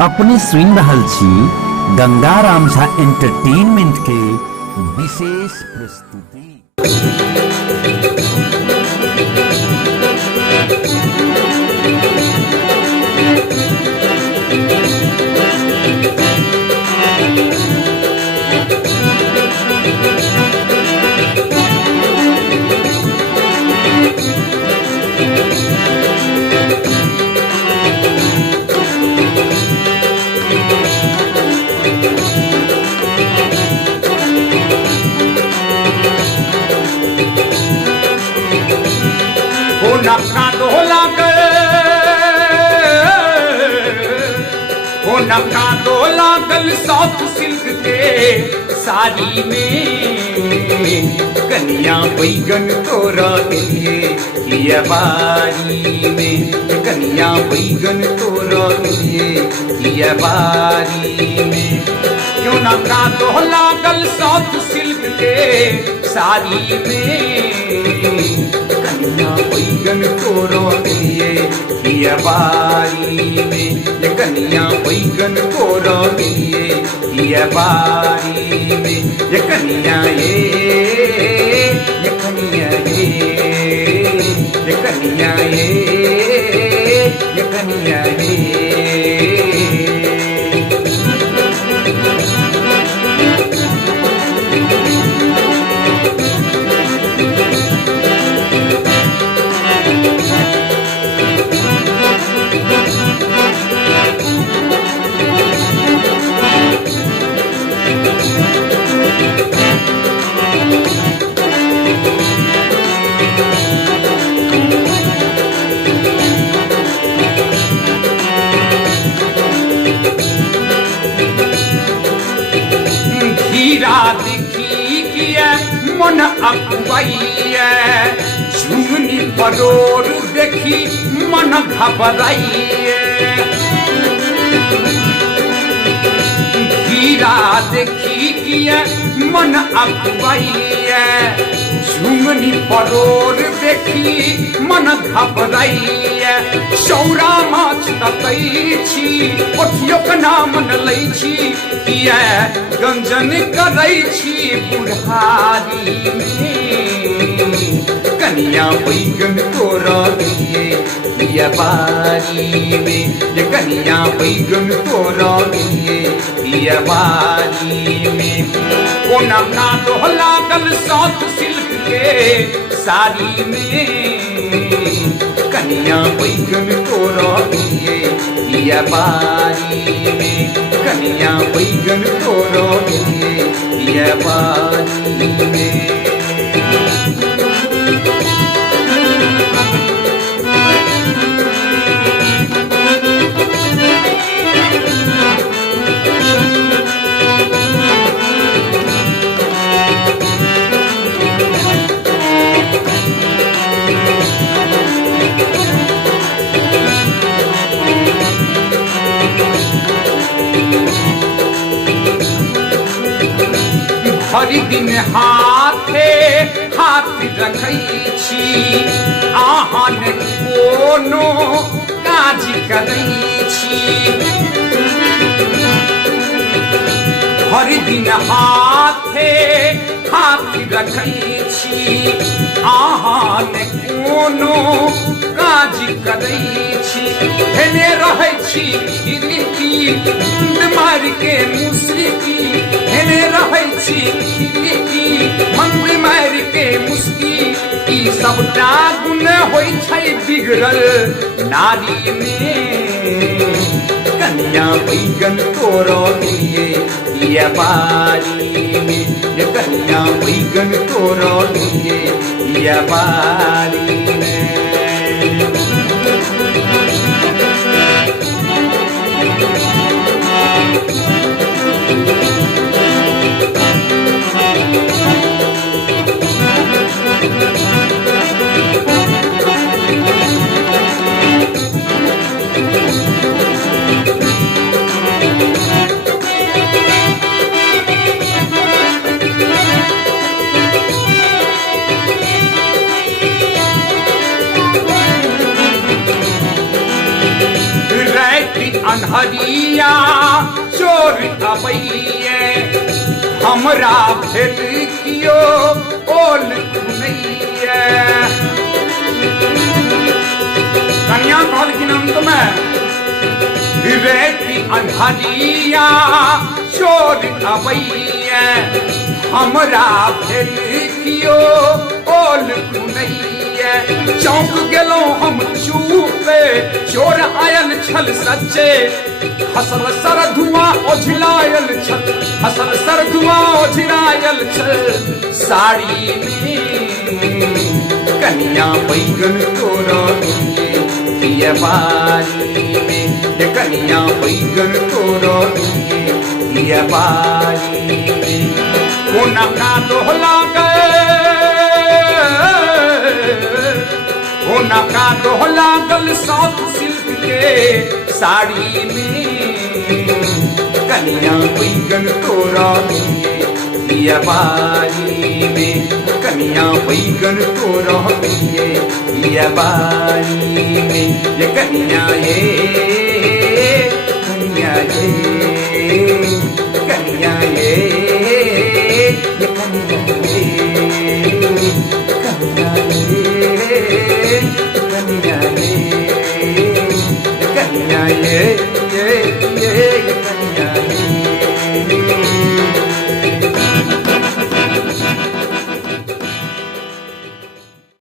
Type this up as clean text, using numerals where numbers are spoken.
अपने सुन रहल छी गंगाराम झा एंटरटेनमेंट के विशेष प्रस्तुति। नखा दो लागल साउथ सिल्क के साड़ी में कन्या बैगन तोरा के लिए बारी में, कन्या बैगन तोरा के लिए बारी में। क्यों नखा दो लागल साउथ सिल्क के साड़ी में कन्या बैगन तोरो लिए बारी में, कन्या बैगन तोरो लिए बारी में। ये कन्या ये कन्या ये कन्या ये कन्या देखी किया मन अकुआइया, झुमनी परोर देखी मन घबराइया। हीरा देखी किया मन अकुआइया, झुमनी परोर देखी मन घबराइया। सौरा माछ तकै छी पोठियो के नाम न लै छी, किया गंजन करै छी बुढ़ारी में। कन्या बैगन तोरा लिए बारी में, ये कन्या बैगन तोरा लिए बारी में। कोना ना तो लागल साउथ सिल्क के साड़ी में कन्या बैगन तोरा लिए बारी में, कन्या बैगन तोरा लिए बारी में। हरि दिन हाथे हाथ रखै छी, आहान कोनो काज करै छी। हरि दिन हाथे हाथ रखै छी, आहान कोनो काज करै छी। हेने रहै छी खिड़की बंद मार के मुसरी, हेने रहै छी खिड़की बंद मार के मुसकी। ई सबटा गुण होइ छै बिगड़ल नारी में। कन्या बैगन तोरा लिए बारी में, ये कन्या बैगन तोरा लिए बारी में। अन्हरिया चोर अबैये हमरा भेल कियो ओल सुनैये कन्या कहलखिन अंत में रेती अन्हरिया चोर अबैये हमरा भेल कियो ओल सुनैये चौंक गेलौं हम चूपे चोर आयल छल सच्चे हसल सर धुआं ओझिलायल छल हसल सर धुआं ओझिलायल छल साड़ी में कन्या बैगन तोरा दिए बारी में ये कन्या बैगन तोरा दिए बारी में कोना का दोहला गए कोना का दोहला गल साफ सिल्क के साड़ी में कन्या बैगन तोरा दिए बारी में कन्या बैगन तोरा दिए बारी में ये कन्या ये कन्या ये कन्या ये कन्या ये